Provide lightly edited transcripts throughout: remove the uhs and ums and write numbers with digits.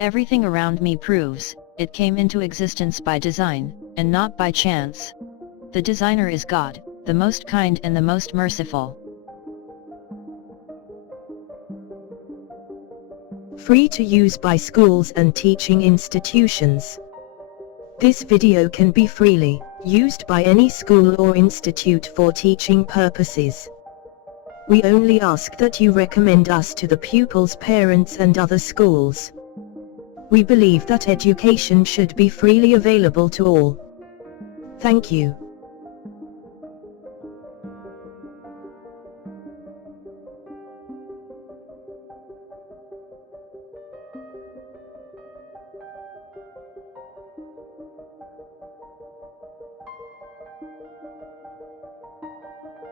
Everything around me proves, it came into existence by design, and not by chance. The designer is God, the most kind and the most merciful. Free to use by schools and teaching institutions. This video can be freely used by any school or institute for teaching purposes. We only ask that you recommend us to the pupils' parents and other schools. We believe that education should be freely available to all. Thank you.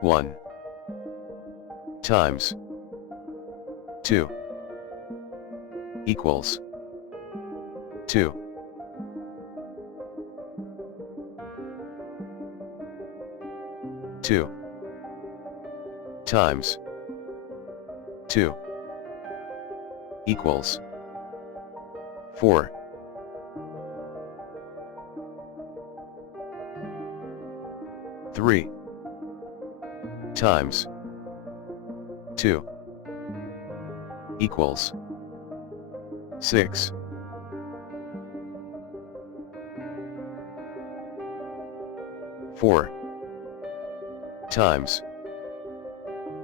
One times 2 equals 2. 2 times 2 equals 4. 3 times 2 equals 6. 4 times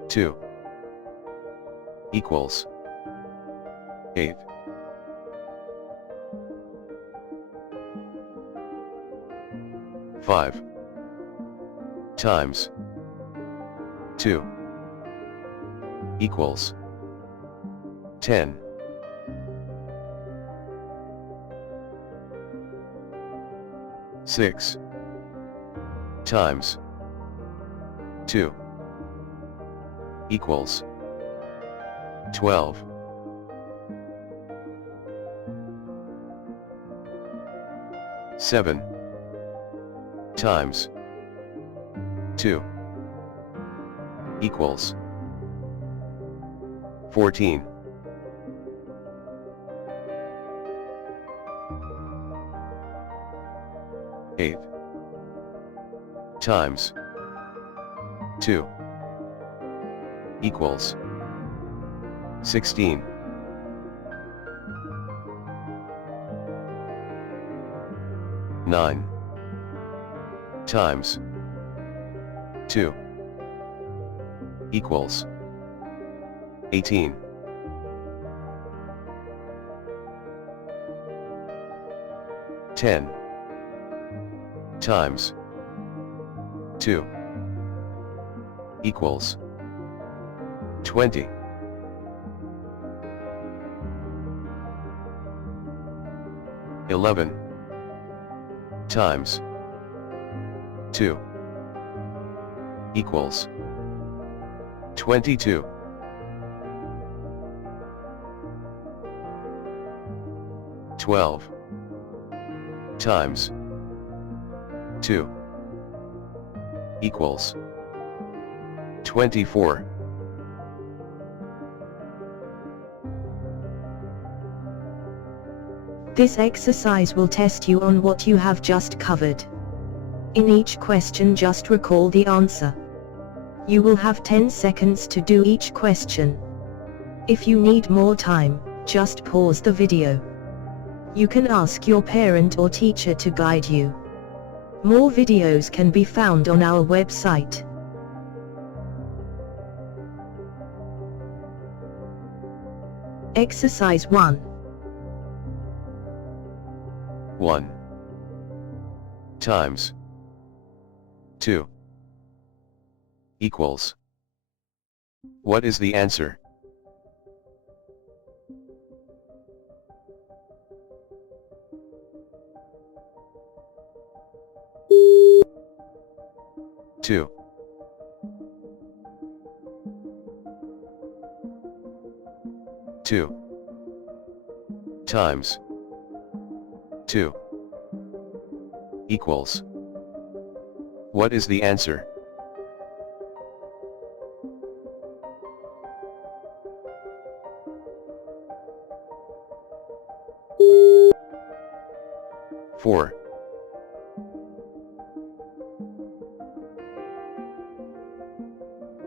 2 equals 8. 5 times 2 equals 10. 6 times 2 equals 12. 7 times 2 equals 14. 8 times 2 equals 16. 9 times 2 equals 18. 10 times 2 equals 20. 11 times 2 equals 22. 12 times 2 equals 24. 'This exercise will test you on what you have just covered. In each question, just recall the answer. You will have 10 seconds to do each question. If you need more time, just pause the video. You can ask your parent or teacher to guide you. More videos can be found on our website. Exercise 1. 1 times 2 equals. What is the answer? Two times 2 equals. What is the answer? 4.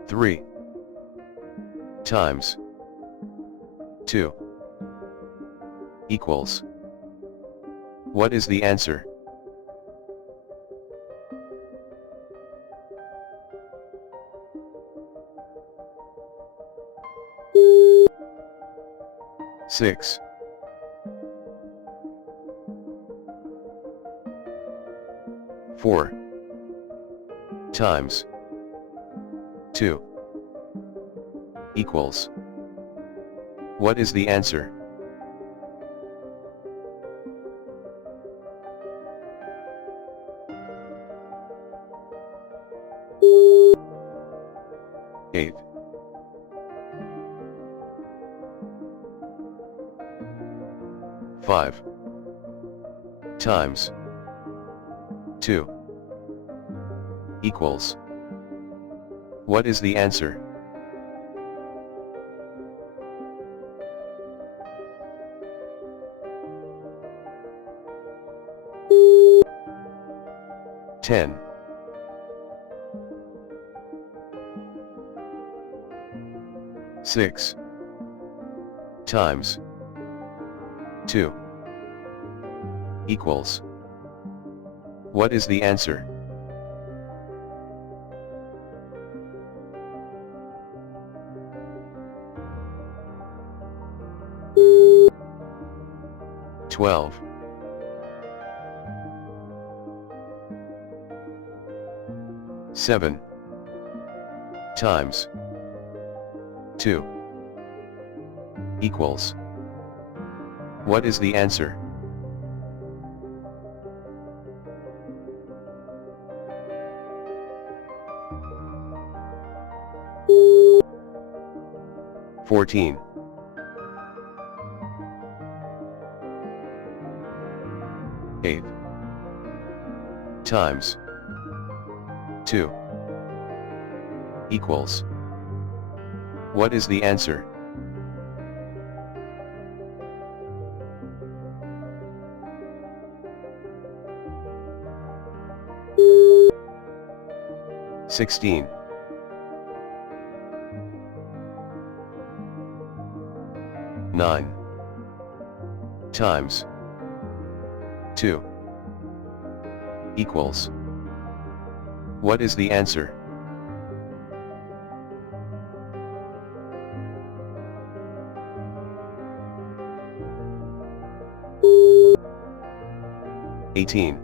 3 times 2 equals. What is the answer? Six. 4 times 2 equals. What is the answer? Eight. 5 times 2 equals. What is the answer? Ten. 6 times 2 equals. What is the answer? Twelve. 7 times 2 equals. What is the answer? Fourteen. 8 times 2 equals. What is the answer? Sixteen. 9 times 2 equals. What is the answer? Eighteen.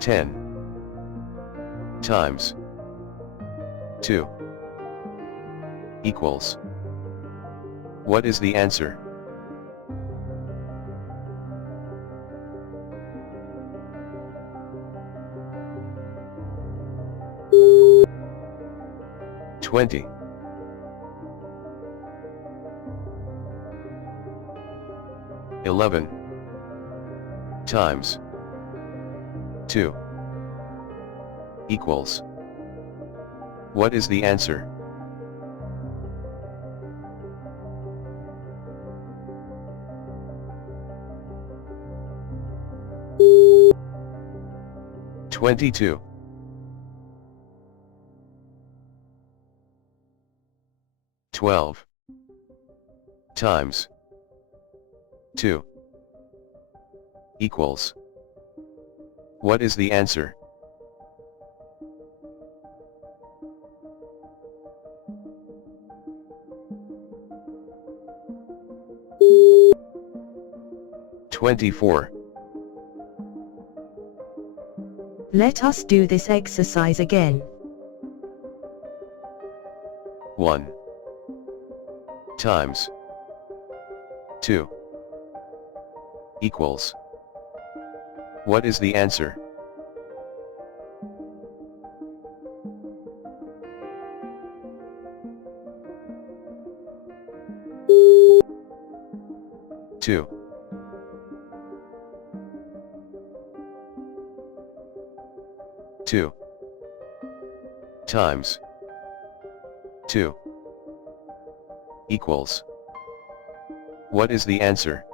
10 times 2 equals. What is the answer? Twenty. 11 times 2 equals. What is the answer? Twenty-two. 12 times 2 equals. What is the answer? Twenty-four. Let us do this exercise again. 1 times 2 equals. What is the answer? Two. 2 times 2 equals. What is the answer?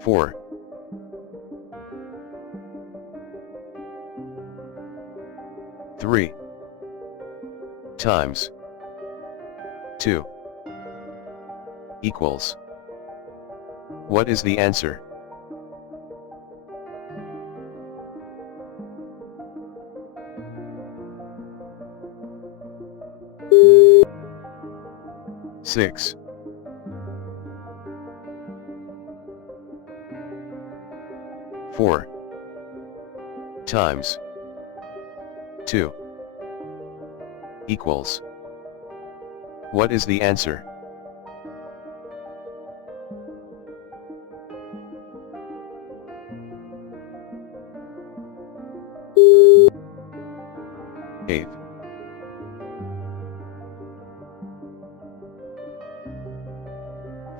Four. Three times 2 equals. What is the answer? Six. Four times 2 equals. What is the answer? Eight.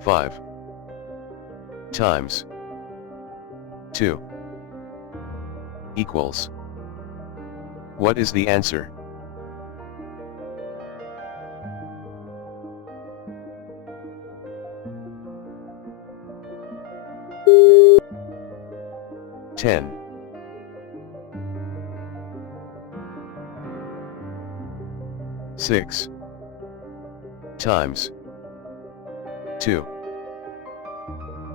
Five times 2 equals. What is the answer? Ten. Six times 2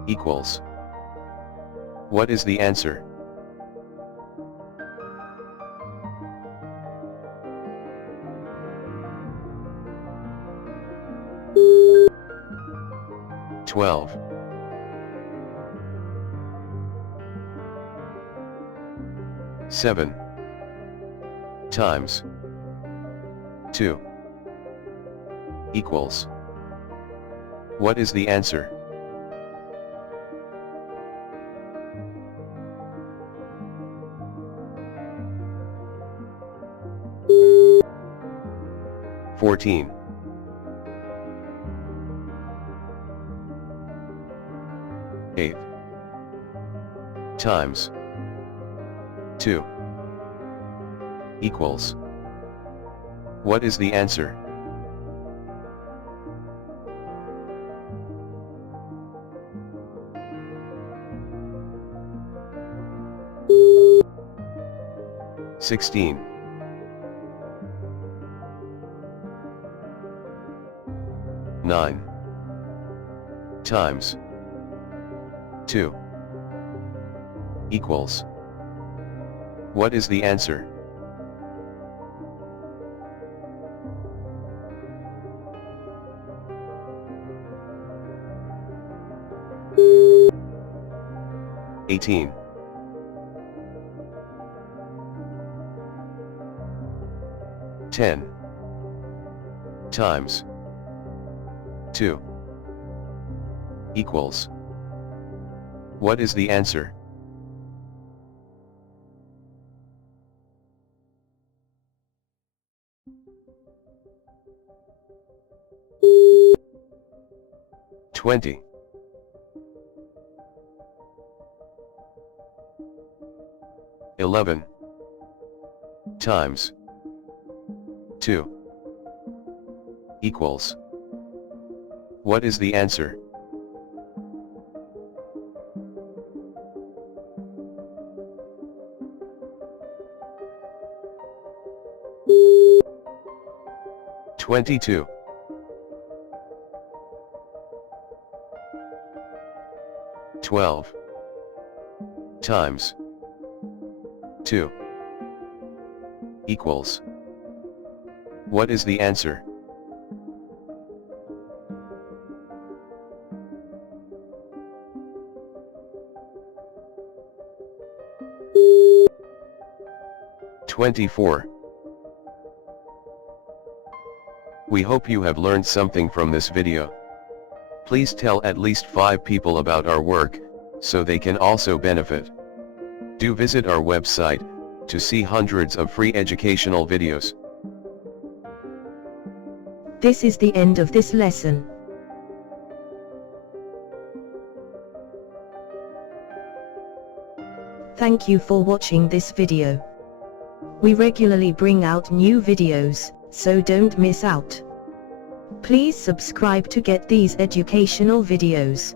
equals. What is the answer? Twelve. Seven times 2 equals. What is the answer? Fourteen. Eight times 2 equals. What is the answer? Sixteen. Nine times 2 equals. What is the answer? Eighteen. Ten times 2 equals. What is the answer? Twenty. Eleven times 2 equals. What is the answer? Twenty-two. 12 times 2 equals. What is the answer? (24) We hope you have learned something from this video. Please tell at least 5 people about our work, so they can also benefit. Do visit our website, to see hundreds of free educational videos. This is the end of this lesson. Thank you for watching this video. We regularly bring out new videos, so don't miss out. Please subscribe to get these educational videos.